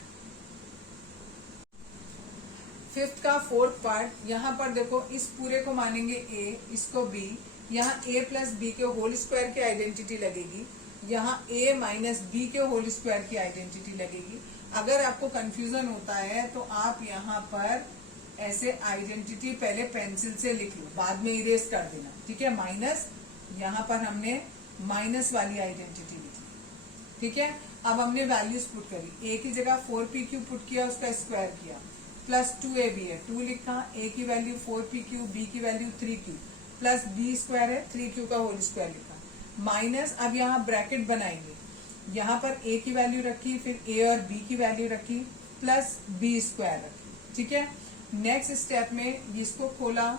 फिफ्थ का फोर्थ पार्ट, यहाँ पर देखो इस पूरे को मानेंगे ए, इसको बी, यहाँ ए प्लस बी के होल स्क्वायर की आइडेंटिटी लगेगी, यहाँ ए माइनस बी के होल स्क्वायर की आइडेंटिटी लगेगी। अगर आपको कंफ्यूजन होता है तो आप यहाँ पर ऐसे आइडेंटिटी पहले पेंसिल से लिख लो, बाद में इरेज कर देना, ठीक है। माइनस, यहाँ पर हमने माइनस वाली आइडेंटिटी लिखी, ठीक है। अब हमने वैल्यूज पुट करी, ए की जगह 4pq पुट किया, उसका स्क्वायर किया, प्लस 2ab है, 2 लिखा, ए की वैल्यू 4pq, बी की value 3q, plus B square है 3q का होल स्क्वायर लिखा, माइनस, अब यहाँ ब्रैकेट बनाएंगे, यहाँ पर ए की वैल्यू रखी, फिर ए और बी की वैल्यू रखी, प्लस बी स्क्वायर रखी, ठीक है। नेक्स्ट स्टेप में इसको खोला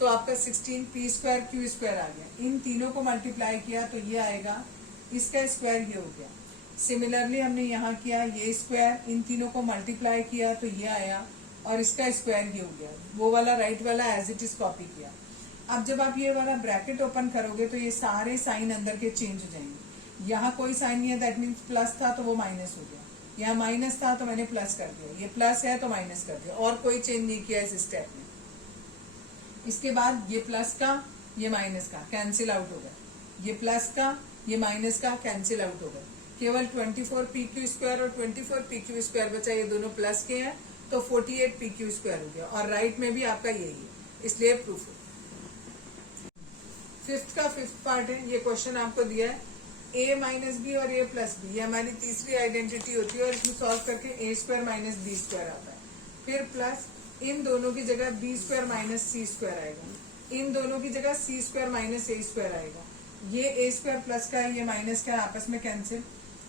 तो आपका 16p स्क्वायर क्यू स्क्वायर आ गया। इन तीनों को मल्टीप्लाई किया तो ये आएगा, इसका स्क्वायर ये हो गया। सिमिलरली हमने यहाँ किया, ये स्क्वायर, इन तीनों को मल्टीप्लाई किया तो ये आया, और इसका स्क्वायर ये हो गया। वो वाला राइट वाला एज इट इज कॉपी किया। अब जब आप ये वाला ब्रैकेट ओपन करोगे तो ये सारे साइन अंदर के चेंज हो जाएंगे। यहाँ कोई साइन नहीं है, दैट मीन्स प्लस था तो वो माइनस हो गया, यहाँ माइनस था तो मैंने प्लस कर दिया, ये प्लस है तो माइनस कर दिया, और कोई चेंज नहीं किया इस स्टेप में। इसके बाद ये प्लस का, ये माइनस का कैंसिल आउट हो गया, ये प्लस का, ये माइनस का कैंसिल आउट हो गया, केवल 24pq स्क्वायर और 24pq स्क्वायर बचा, ये दोनों प्लस के हैं तो 48pq स्क्वायर हो गया, और राइट में भी आपका यही है, इसलिए प्रूफ हो। फिफ्थ का फिफ्थ पार्ट है, ये क्वेश्चन आपको दिया है, a माइनस बी और a प्लस बी, ये हमारी तीसरी आइडेंटिटी होती है, और इसमें सॉल्व करके a square minus B square आता है, फिर प्लस इन दोनों की जगह B square minus C square आएगा, इन दोनों की जगह C square minus A square आएगा, ये ए स्क्वायर प्लस का है, ये माइनस का है, आपस में कैंसिल,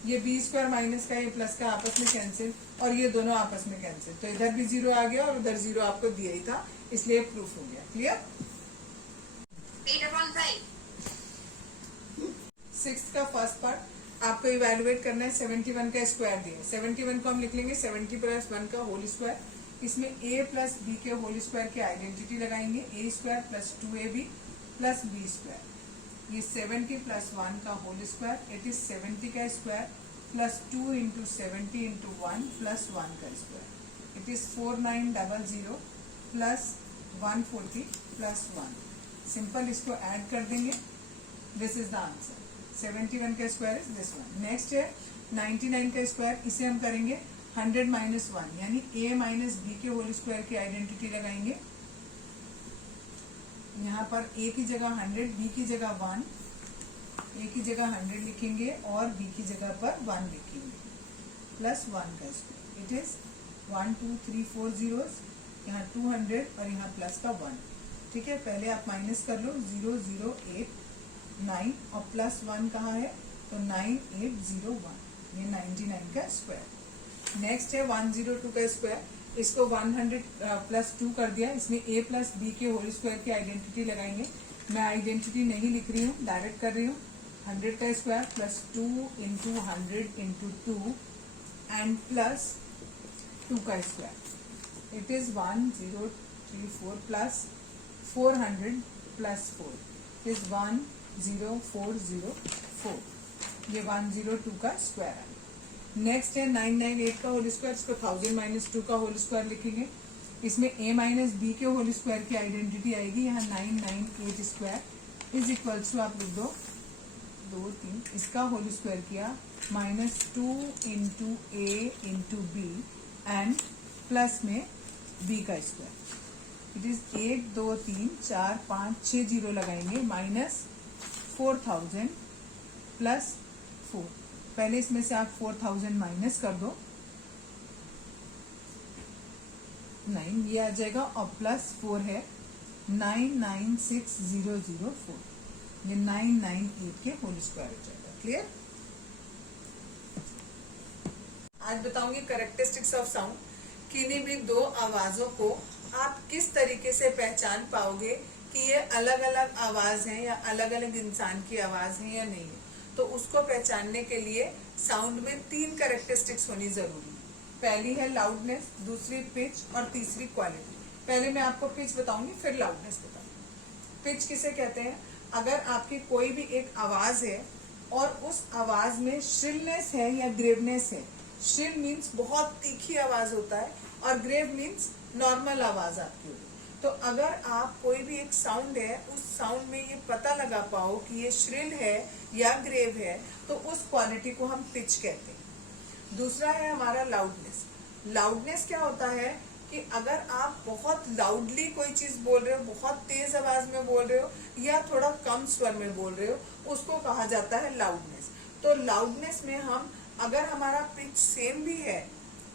ये बी स्क्वायर माइनस का है, ये प्लस का, आपस में कैंसिल, और ये दोनों आपस में कैंसिल, तो इधर भी जीरो आ गया और उधर जीरो आपको दिया ही था, इसलिए प्रूफ हो गया। क्लियर। सिक्स्थ का फर्स्ट पार्ट आपको इवेलुएट करना है, 71 का स्क्वायर दिया है, 71 को हम लिख लेंगे 70 प्लस 1 का होल स्क्वायर, इसमें a प्लस बी के होल स्क्वायर की आइडेंटिटी लगाएंगे, a square plus 2ab plus B square, ये 70 प्लस 1 का होल स्क्वायर, इट इज 70 का square plus 2 into 70 into 1 plus 1 का square, it is 4900 plus 140 plus 1। Simple इसको ऐड कर देंगे, दिस इज द आंसर। 71 का square is this one. Next है 99 का स्क्वायर, इसे हम करेंगे 100 माइनस 1, यानी a माइनस बी के होल स्क्वायर की आइडेंटिटी लगाएंगे, यहाँ पर a की जगह 100, b की जगह 1, a की जगह 100 लिखेंगे और b की जगह पर 1 लिखेंगे, प्लस 1 का स्क्वायर, इट इज 1 2 3 4 zeros, यहाँ 200 और यहाँ प्लस का 1, ठीक है। पहले आप माइनस कर लो, 0 0 8 9 और प्लस 1 कहाँ है तो 9801, ये 99 का स्क्वायर। नेक्स्ट है 102 का स्क्वायर, इसको 100 प्लस 2 कर दिया, इसमें a प्लस बी के होल स्क्वायर की आइडेंटिटी लगाएंगे। मैं आइडेंटिटी नहीं लिख रही हूँ, डायरेक्ट कर रही हूँ। 100 का square plus 2 into 100 into 2 and plus 2 का square, it is 1034 plus 400 plus 4 is 10404, ये 102 का स्क्वायर है। नेक्स्ट है 998 का होल स्क्वायर, इसको 1000 माइनस 2 का होल स्क्वायर लिखेंगे, इसमें a माइनस बी के होल स्क्वायर की आइडेंटिटी आएगी, यहाँ 998 स्क्वायर इज इक्वल्स टू, आप लिख दो 2 3, इसका होल स्क्वायर किया minus 2 into A into B and plus में b का स्क्वायर, इट इज 1 2 3 4 5 6 जीरो लगाएंगे, माइनस 4000 प्लस 4, पहले इसमें से आप 4000 माइनस कर दो, 9 ये आ जाएगा, और प्लस 4 है 996004, ये 998 के होल स्क्वायर हो जाएगा। क्लियर। आज बताऊंगी कैरेक्टरिस्टिक्स ऑफ साउंड, किन्हीं भी दो आवाजों को आप किस तरीके से पहचान पाओगे कि ये अलग अलग आवाज है या अलग अलग इंसान की आवाज है या नहीं है। तो उसको पहचानने के लिए साउंड में 3 कैरेक्टरिस्टिक्स होनी जरूरी है। पहली है लाउडनेस, दूसरी पिच और तीसरी क्वालिटी। पहले मैं आपको पिच बताऊंगी, फिर लाउडनेस बताऊंगी। पिच किसे कहते हैं? अगर आपकी कोई भी एक आवाज है और उस आवाज में श्रिलनेस है या ग्रेवनेस है। श्रिल मीन्स बहुत तीखी आवाज होता है और ग्रेव मीन्स नॉर्मल आवाज आपकी होगी। तो अगर आप कोई भी एक साउंड है, उस साउंड में ये पता लगा पाओ कि ये श्रिल है या ग्रेव है, तो उस क्वालिटी को हम पिच कहते हैं। दूसरा है हमारा लाउडनेस। लाउडनेस क्या होता है कि अगर आप बहुत लाउडली कोई चीज बोल रहे हो, बहुत तेज आवाज में बोल रहे हो या थोड़ा कम स्वर में बोल रहे हो, उसको कहा जाता है लाउडनेस। तो लाउडनेस में हम, अगर हमारा पिच सेम भी है,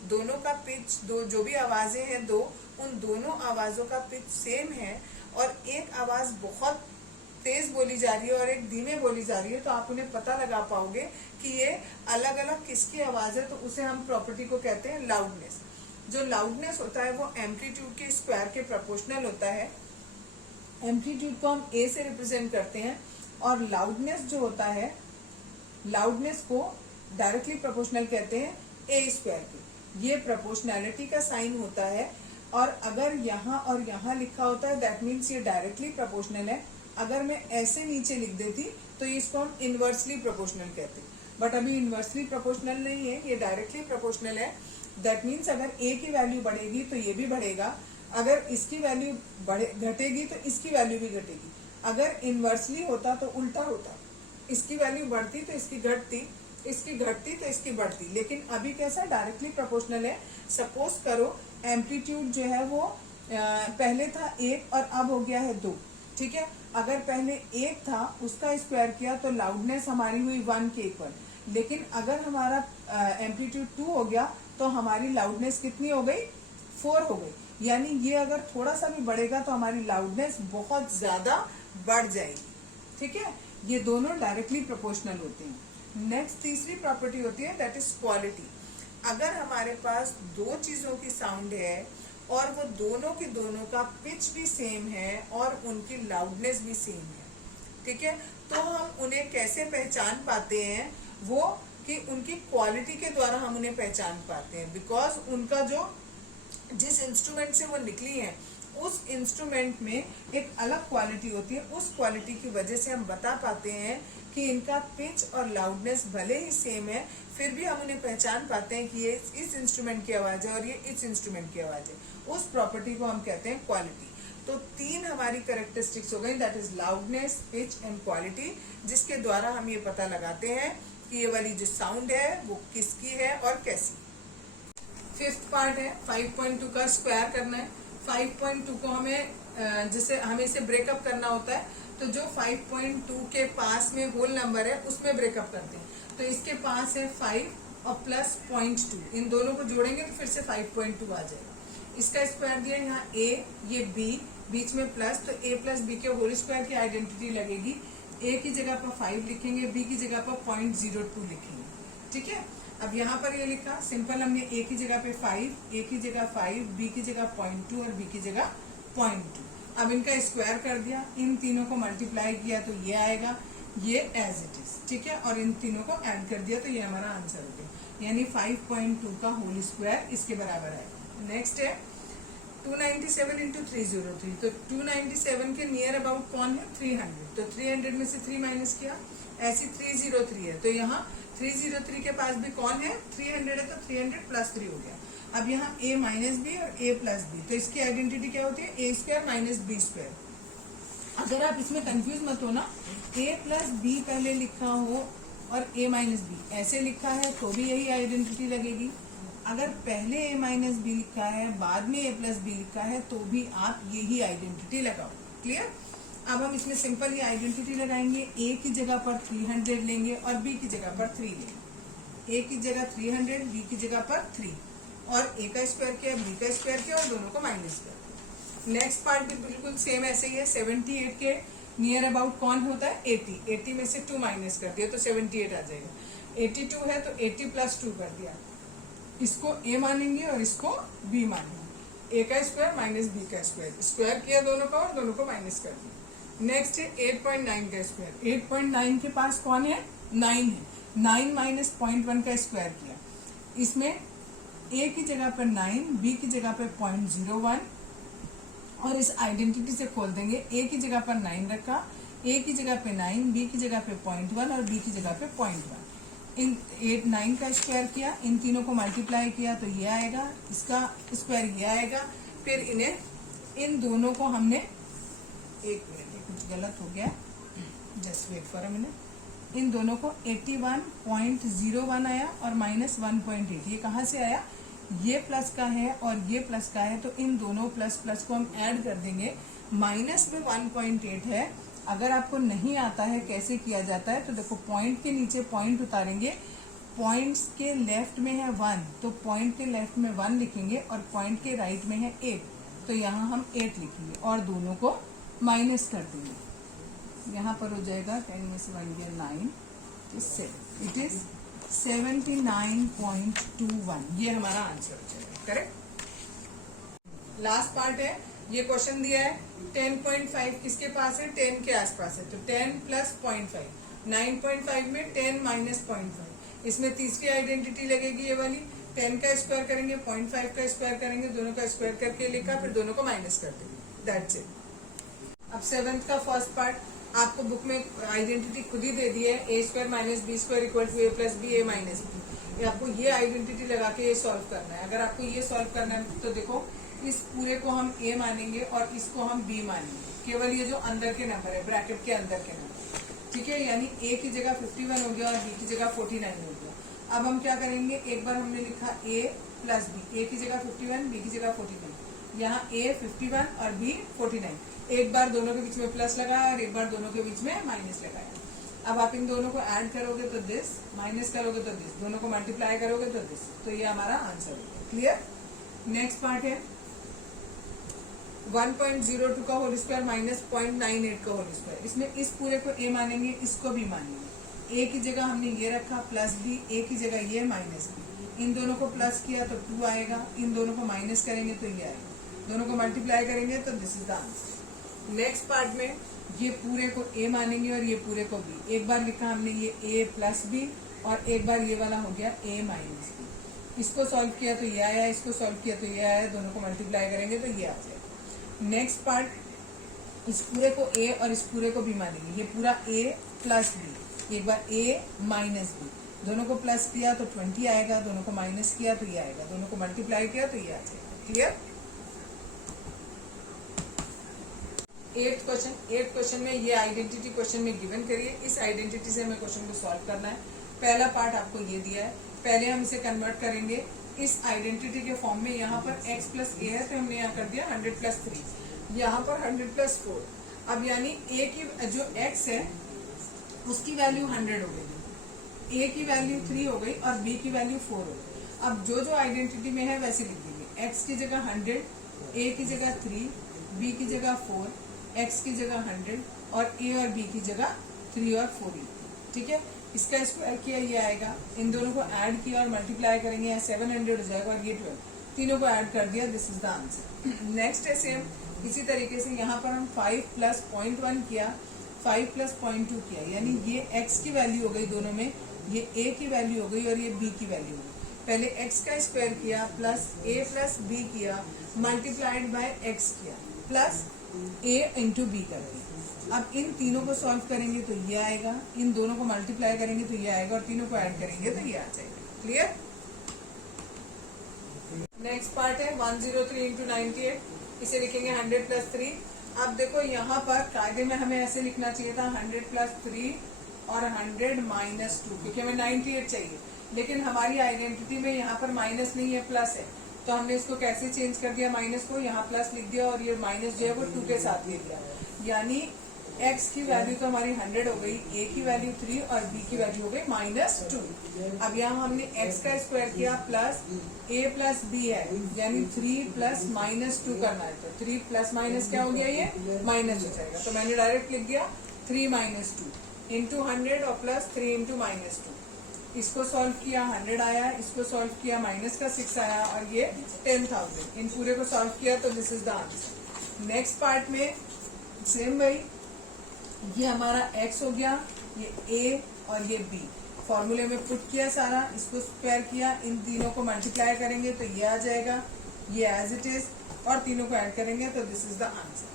दोनों का पिच, दो जो भी आवाजें हैं दो, उन दोनों आवाजों का पिच सेम है और एक आवाज बहुत तेज बोली जा रही है और एक धीमे बोली जा रही है, तो आप उन्हें पता लगा पाओगे कि ये अलग अलग किसकी आवाज है। तो उसे हम प्रॉपर्टी को कहते हैं लाउडनेस। जो लाउडनेस होता है वो एम्पलीट्यूड के स्क्वायर के प्रोपोर्शनल होता है। एम्पलीट्यूड को हम ए से रिप्रेजेंट करते हैं और लाउडनेस जो होता है, लाउडनेस को डायरेक्टली प्रोपोर्शनल कहते हैं ए स्क्वायर के। ये प्रोपोर्शनैलिटी का साइन होता है और अगर यहाँ और यहाँ लिखा होता है दैट मीन्स ये डायरेक्टली प्रोपोर्शनल है। अगर मैं ऐसे नीचे लिख देती तो इसको हम इनवर्सली प्रोपोर्शनल कहते हैं, बट अभी इनवर्सली प्रोपोर्शनल नहीं है, ये डायरेक्टली प्रोपोर्शनल है। दैट मीन्स अगर ए की वैल्यू बढ़ेगी तो ये भी बढ़ेगा, अगर इसकी वैल्यू घटेगी तो इसकी वैल्यू भी घटेगी। अगर इनवर्सली होता तो उल्टा होता, इसकी वैल्यू बढ़ती तो इसकी घटती, इसकी घटती तो इसकी बढ़ती। लेकिन अभी कैसा डायरेक्टली प्रोपोर्शनल है। सपोज करो एम्पलीट्यूड जो है वो पहले था 1 और अब हो गया है 2, ठीक है। अगर पहले 1 था उसका स्क्वायर किया तो लाउडनेस हमारी हुई 1 के इक्वल। लेकिन अगर हमारा एम्पलीट्यूड 2 हो गया तो हमारी लाउडनेस कितनी हो गई, 4 हो गई। यानी ये अगर थोड़ा सा भी बढ़ेगा तो हमारी लाउडनेस बहुत ज्यादा बढ़ जाएगी, ठीक है। ये दोनों डायरेक्टली प्रोपोर्शनल होते हैं। नेक्स्ट तीसरी प्रॉपर्टी होती है दैट इज क्वालिटी। अगर हमारे पास दो चीजों की साउंड है और वो दोनों के दोनों का पिच भी सेम है और उनकी लाउडनेस भी सेम है, ठीक है, तो हम उन्हें कैसे पहचान पाते हैं, वो कि उनकी क्वालिटी के द्वारा हम उन्हें पहचान पाते हैं। बिकॉज उनका जो, जिस इंस्ट्रूमेंट से वो निकली है उस इंस्ट्रूमेंट में एक अलग क्वालिटी होती है। उस क्वालिटी की वजह से हम बता पाते हैं कि इनका पिच और लाउडनेस भले ही सेम है, फिर भी हम उन्हें पहचान पाते हैं कि ये इस इंस्ट्रूमेंट की आवाज है और ये इस इंस्ट्रूमेंट की आवाज है। उस प्रॉपर्टी को हम कहते हैं क्वालिटी। तो 3 हमारी कैरेक्टरिस्टिक्स हो गई, that is loudness, pitch and quality, जिसके द्वारा हम ये पता लगाते हैं कि ये वाली जो साउंड है वो किसकी है और कैसी। 5th पार्ट है 5.2 का स्क्वायर करना है। 5.2 को हमें जैसे हमें इसे ब्रेकअप करना होता है, तो जो 5.2 के पास में होल नंबर है उसमें ब्रेकअप करते हैं। तो इसके पास है 5 और प्लस 0.2, इन दोनों को जोड़ेंगे तो फिर से 5.2 आ जाएगा। इसका स्क्वायर दिया यहाँ a, ये b, बीच में प्लस, तो a प्लस b के होल स्क्वायर की आइडेंटिटी लगेगी। a की जगह पर 5 लिखेंगे, b की जगह पर 0.02 लिखेंगे, ठीक है। अब यहाँ पर ये लिखा सिंपल, हमने a की जगह पे 5, a की जगह 5, b की जगह 0.2 और b की जगह 0.2। अब इनका स्क्वायर कर दिया, इन तीनों को मल्टीप्लाई किया तो ये आएगा, ये एज इट इज, ठीक है, और इन तीनों को ऐड कर दिया तो ये हमारा आंसर हो गया। यानी 5.2 का होल स्क्वायर इसके बराबर आएगा। नेक्स्ट है 297 इंटू 303। तो 297 के नियर अबाउट कौन है, 300। तो 300 में से 3 माइनस किया, ऐसी 303 है, तो यहाँ 303 के पास भी कौन है, 300 है, तो 300 प्लस 3 हो गया। अब यहाँ a माइनस बी और a प्लस बी, तो इसकी आइडेंटिटी क्या होती है, a square minus B square. अगर आप इसमें कंफ्यूज मत हो ना, a प्लस बी पहले लिखा हो और a माइनस बी ऐसे लिखा है तो भी यही आइडेंटिटी लगेगी। अगर पहले a माइनस बी लिखा है बाद में a प्लस बी लिखा है तो भी आप यही आइडेंटिटी लगाओ। क्लियर। अब हम इसमें सिंपल ये आइडेंटिटी लगाएंगे, a की जगह पर 300 लेंगे और b की जगह पर 3 लेंगे। a की जगह 300, b की जगह पर 3, और a का स्क्वायर किया, b का स्क्वायर किया और दोनों को माइनस किया। नेक्स्ट पार्ट भी बिल्कुल सेम ऐसे ही है। 78 के नियर अबाउट कौन होता है, 80। 80 में से 2 माइनस कर दिया तो 78 आ जाएगा। 82 है तो 80 प्लस 2 कर दिया, इसको a मानेंगे और इसको b मानेंगे। a का स्क्वायर माइनस b का स्क्वायर, स्क्वायर किया दोनों का और दोनों को माइनस कर दिया। नेक्स्ट है 8.9 का स्क्वायर। 8.9 के पास कौन है, 9 है। 9 माइनस 0.1 का स्क्वायर किया, इसमें a की जगह पर 9, b की जगह पर 0.01 और इस आइडेंटिटी से खोल देंगे। a की जगह पर 9 रखा, a की जगह पे 9, b की जगह पे 0.1 और b की जगह पे 0.1। इन 9 का स्क्वायर किया, इन तीनों को मल्टीप्लाई किया तो ये आएगा, इसका स्क्वायर ये आएगा, फिर इन्हें इन दोनों को हमने, एक मिनट कुछ गलत हो गया, just wait for a minute, इन दोनों को 81.01 आया और -1.8, ये कहाँ से आया, ये प्लस का है और ये प्लस का है, तो इन दोनों प्लस प्लस को हम ऐड कर देंगे। माइनस में 1.8 है। अगर आपको नहीं आता है कैसे किया जाता है तो देखो, पॉइंट के नीचे पॉइंट उतारेंगे, पॉइंट्स के लेफ्ट में है 1 तो पॉइंट के लेफ्ट में 1 लिखेंगे और पॉइंट के राइट में है 8 तो यहाँ हम 8 लिखेंगे और दोनों को माइनस कर देंगे। यहाँ पर हो जाएगा 10 में से 1 गया 9, इट इज 79.21, ये हमारा आंसर हो जाएगा। करेक्ट। लास्ट पार्ट है, ये क्वेश्चन दिया है 10.5 किसके पास है, 10 के आसपास है, तो 10 प्लस 0.5, 9.5 में 10 माइनस 0.5, इसमें तीसरी आइडेंटिटी लगेगी ये वाली, 10 का स्क्वायर करेंगे, 0.5 का स्क्वायर करेंगे, दोनों का स्क्वायर करके लिखा, फिर दोनों को माइनस कर देंगे, दैट्स इट। अब 7th का फर्स्ट पार्ट, आपको बुक में आइडेंटिटी खुद ही दे दी है, a square minus B square equal to a plus B, a minus B. आपको ये आइडेंटिटी लगा के ये सॉल्व करना है। अगर आपको ये सॉल्व करना है तो देखो, इस पूरे को हम a मानेंगे और इसको हम b मानेंगे, केवल ये जो अंदर के नंबर है, ब्रैकेट के अंदर के नंबर, ठीक है। यानी a की जगह 51 हो गया और b की जगह 49 हो गया। अब हम क्या करेंगे, एक बार हमने लिखा a प्लस b, a की जगह 51, b की जगह 49, यहाँ a 51 और b 49, एक बार दोनों के बीच में प्लस लगाया और एक बार दोनों के बीच में माइनस लगाया। अब आप इन दोनों को ऐड करोगे तो दिस, माइनस करोगे तो दिस, दोनों को मल्टीप्लाई करोगे तो दिस, तो ये हमारा आंसर है। क्लियर। नेक्स्ट पार्ट है 1.02 का होल स्क्वायर माइनस 0.98 का होल स्क्वायर। इसमें इस पूरे को a मानेंगे, इसको भी मानेंगे। a की जगह हमने ये रखा प्लस b, a की जगह ये माइनस b, इन दोनों को प्लस किया तो 2 आएगा, इन दोनों को माइनस करेंगे तो ये आएगा, दोनों को मल्टीप्लाई करेंगे तो this is the answer. Next part में ये पूरे को a मानेंगे और ये पूरे को b। एक बार लिखा हमने ये a प्लस b और एक बार ये वाला हो गया a माइनस b। इसको सॉल्व किया तो ये आया, इसको सॉल्व किया तो ये आया, दोनों को मल्टीप्लाई करेंगे तो ये आ जाएगा। नेक्स्ट पार्ट, इस पूरे को a और इस पूरे को b मानेंगे, ये पूरा a प्लस b, एक बार a माइनस b, दोनों को प्लस किया तो 20 आएगा, दोनों को माइनस किया तो ये आएगा, दोनों को मल्टीप्लाई किया तो ये आ जाएगा। क्लियर। 8th क्वेश्चन में ये आइडेंटिटी क्वेश्चन में गिवन करिए, इस आइडेंटिटी से हमें क्वेश्चन को सॉल्व करना है। पहला पार्ट आपको ये दिया है, पहले हम इसे कन्वर्ट करेंगे इस आइडेंटिटी के फॉर्म में। यहाँ पर x प्लस ए है तो हमने यहाँ कर दिया 100 प्लस 3, यहाँ पर 100 प्लस 4। अब यानी a की जो x है उसकी वैल्यू 100 हो गई, a की वैल्यू 3 हो गई और b की वैल्यू 4 हो गई। अब जो जो आइडेंटिटी में है वैसे लिख देंगे, x की जगह 100, a की जगह 3, b की जगह 4, x की जगह 100 और a और b की जगह 3 और 4। ठीक है, इसका स्क्वायर किया ये आएगा, इन दोनों को ऐड किया और मल्टीप्लाई करेंगे, यहाँ 700 हो जाएगा और ये 12, तीनों को ऐड कर दिया, this is the answer. Next है सेम इसी तरीके से, यहाँ पर हम 5 प्लस 0.1 किया, 5 प्लस 0.2 किया, यानी ये x की वैल्यू हो गई दोनों में, ये a की वैल्यू हो गई और ये b की वैल्यू हो गई। पहले x का स्क्वायर किया प्लस a प्लस b किया, मल्टीप्लाइड बाय x किया, प्लस a इंटू b कर दिया। अब इन तीनों को सॉल्व करेंगे तो ये आएगा, इन दोनों को मल्टीप्लाई करेंगे तो ये आएगा और तीनों को ऐड करेंगे तो ये आ जाएगा। क्लियर। नेक्स्ट पार्ट है 103 इंटू 98, इसे लिखेंगे 100 प्लस 3। अब देखो यहाँ पर कायदे में हमें ऐसे लिखना चाहिए था 100 प्लस 3 और 100 माइनस 2, क्योंकि हमें 98 चाहिए, लेकिन हमारी आइडेंटिटी में यहाँ पर माइनस नहीं है, प्लस है, तो हमने इसको कैसे चेंज कर दिया, माइनस को यहाँ प्लस लिख दिया और ये माइनस जो है वो 2 के साथ ले दिया। यानी x की वैल्यू तो हमारी 100 हो गई, a की वैल्यू 3 और b की वैल्यू हो गई -2। अब यहाँ हमने x का स्क्वायर किया प्लस a प्लस b है, यानी 3 प्लस -2 करना है, तो 3 प्लस माइनस क्या हो गया, ये माइनस हो जाएगा, तो मैंने डायरेक्ट लिख दिया 3 माइनस 2 इंटू 100 और प्लस 3 इंटू -2। इसको सॉल्व किया 100 आया, इसको सॉल्व किया माइनस का 6 आया और ये 10,000। इन पूरे को सॉल्व किया तो this is the answer. Next part में सेम भाई, ये हमारा x हो गया, ये a और ये b, फॉर्मूले में पुट किया सारा, इसको स्क्वायर किया, इन तीनों को मल्टीप्लाई करेंगे तो ये आ जाएगा, ये एज इट इज, और तीनों को ऐड करेंगे तो दिस इज द आंसर।